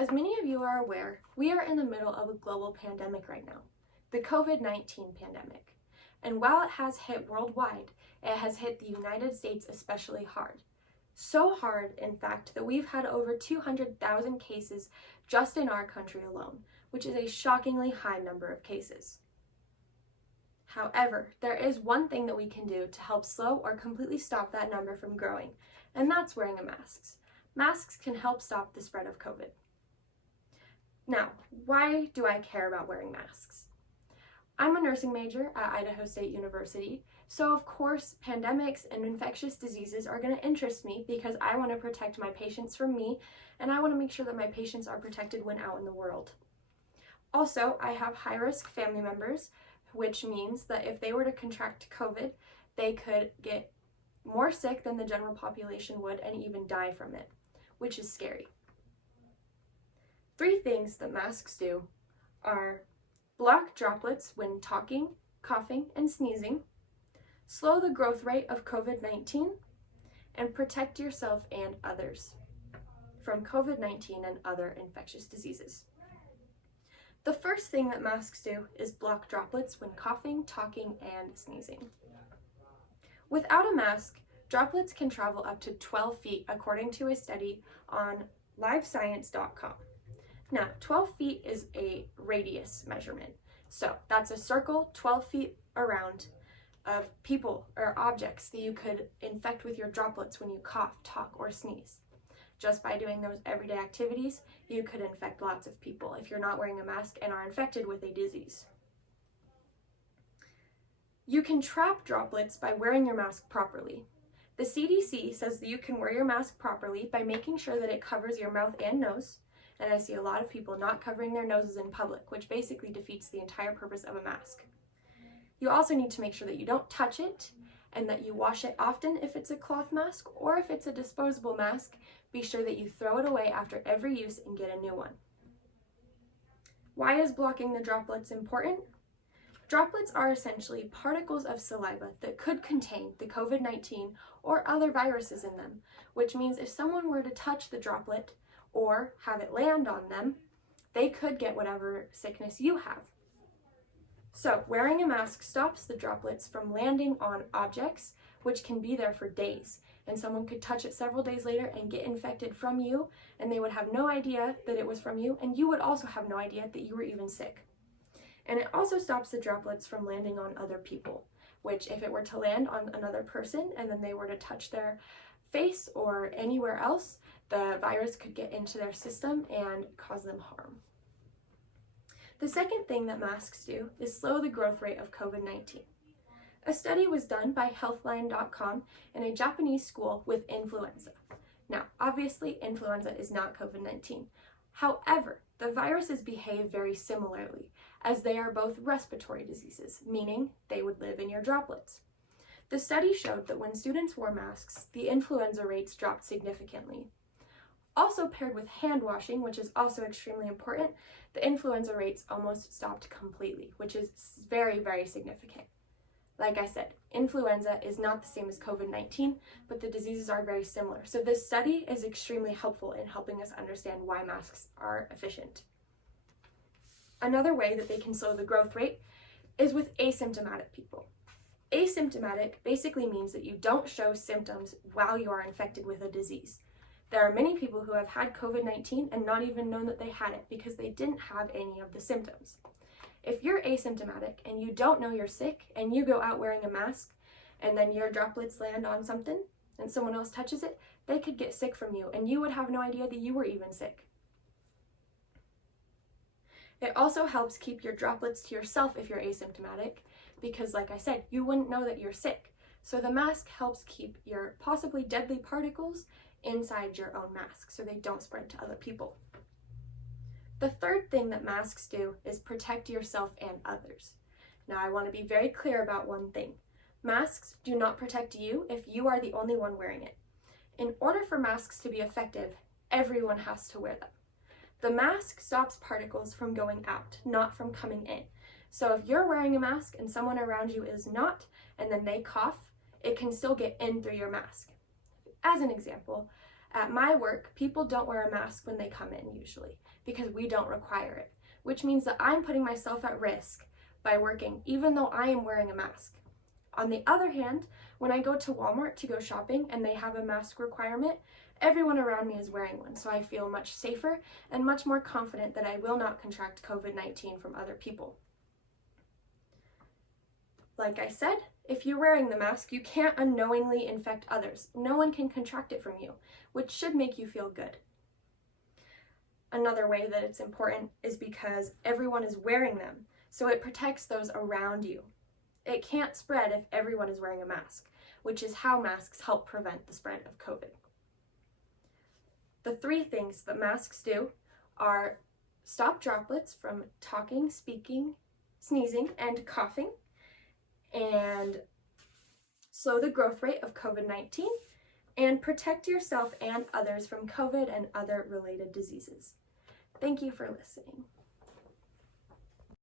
As many of you are aware, we are in the middle of a global pandemic right now, the COVID-19 pandemic. And while it has hit worldwide, it has hit the United States especially hard. So hard, in fact, that we've had over 200,000 cases just in our country alone, which is a shockingly high number of cases. However, there is one thing that we can do to help slow or completely stop that number from growing, and that's wearing a mask. Masks can help stop the spread of COVID. Now, why do I care about wearing masks? I'm a nursing major at Idaho State University, so of course pandemics and infectious diseases are going to interest me because I want to protect my patients from me, and I want to make sure that my patients are protected when out in the world. Also, I have high-risk family members, which means that if they were to contract COVID, they could get more sick than the general population would and even die from it, which is scary. 3 things that masks do are block droplets when talking, coughing, and sneezing, slow the growth rate of COVID-19, and protect yourself and others from COVID-19 and other infectious diseases. The first thing that masks do is block droplets when coughing, talking, and sneezing. Without a mask, droplets can travel up to 12 feet according to a study on livescience.com. Now, 12 feet is a radius measurement. So that's a circle 12 feet around of people or objects that you could infect with your droplets when you cough, talk, or sneeze. Just by doing those everyday activities, you could infect lots of people if you're not wearing a mask and are infected with a disease. You can trap droplets by wearing your mask properly. The CDC says that you can wear your mask properly by making sure that it covers your mouth and nose, and I see a lot of people not covering their noses in public, which basically defeats the entire purpose of a mask. You also need to make sure that you don't touch it and that you wash it often if it's a cloth mask, or if it's a disposable mask, be sure that you throw it away after every use and get a new one. Why is blocking the droplets important? Droplets are essentially particles of saliva that could contain the COVID-19 or other viruses in them, which means if someone were to touch the droplet or have it land on them, they could get whatever sickness you have. So wearing a mask stops the droplets from landing on objects, which can be there for days, and someone could touch it several days later and get infected from you, and they would have no idea that it was from you, and you would also have no idea that you were even sick. And it also stops the droplets from landing on other people, which if it were to land on another person and then they were to touch their face or anywhere else, the virus could get into their system and cause them harm. The second thing that masks do is slow the growth rate of COVID-19. A study was done by Healthline.com in a Japanese school with influenza. Now, obviously, influenza is not COVID-19. However, the viruses behave very similarly, as they are both respiratory diseases, meaning they would live in your droplets. The study showed that when students wore masks, the influenza rates dropped significantly. Also paired with hand washing, which is also extremely important, the influenza rates almost stopped completely, which is very, very significant. Like I said, influenza is not the same as COVID-19, but the diseases are very similar. So this study is extremely helpful in helping us understand why masks are efficient. Another way that they can slow the growth rate is with asymptomatic people. Asymptomatic basically means that you don't show symptoms while you are infected with a disease. There are many people who have had COVID-19 and not even known that they had it because they didn't have any of the symptoms. If you're asymptomatic and you don't know you're sick and you go out wearing a mask and then your droplets land on something and someone else touches it, they could get sick from you and you would have no idea that you were even sick. It also helps keep your droplets to yourself if you're asymptomatic because, like I said, you wouldn't know that you're sick. So the mask helps keep your possibly deadly particles inside your own mask so they don't spread to other people. The third thing that masks do is protect yourself and others. Now, I want to be very clear about one thing. Masks do not protect you if you are the only one wearing it. In order for masks to be effective, everyone has to wear them. The mask stops particles from going out, not from coming in. So if you're wearing a mask and someone around you is not, and then they cough, it can still get in through your mask. As an example, At my work, people don't wear a mask when they come in usually because we don't require it, which means that I'm putting myself at risk by working even though I am wearing a mask. On the other hand, when I go to Walmart to go shopping and they have a mask requirement, everyone around me is wearing one, so I feel much safer and much more confident that I will not contract COVID-19 from other people. Like I said, if you're wearing the mask, you can't unknowingly infect others. No one can contract it from you, which should make you feel good. Another way that it's important is because everyone is wearing them, so it protects those around you. It can't spread if everyone is wearing a mask, which is how masks help prevent the spread of COVID. The 3 things that masks do are stop droplets from talking, speaking, sneezing, and coughing, and slow the growth rate of COVID-19, and protect yourself and others from COVID and other related diseases. Thank you for listening.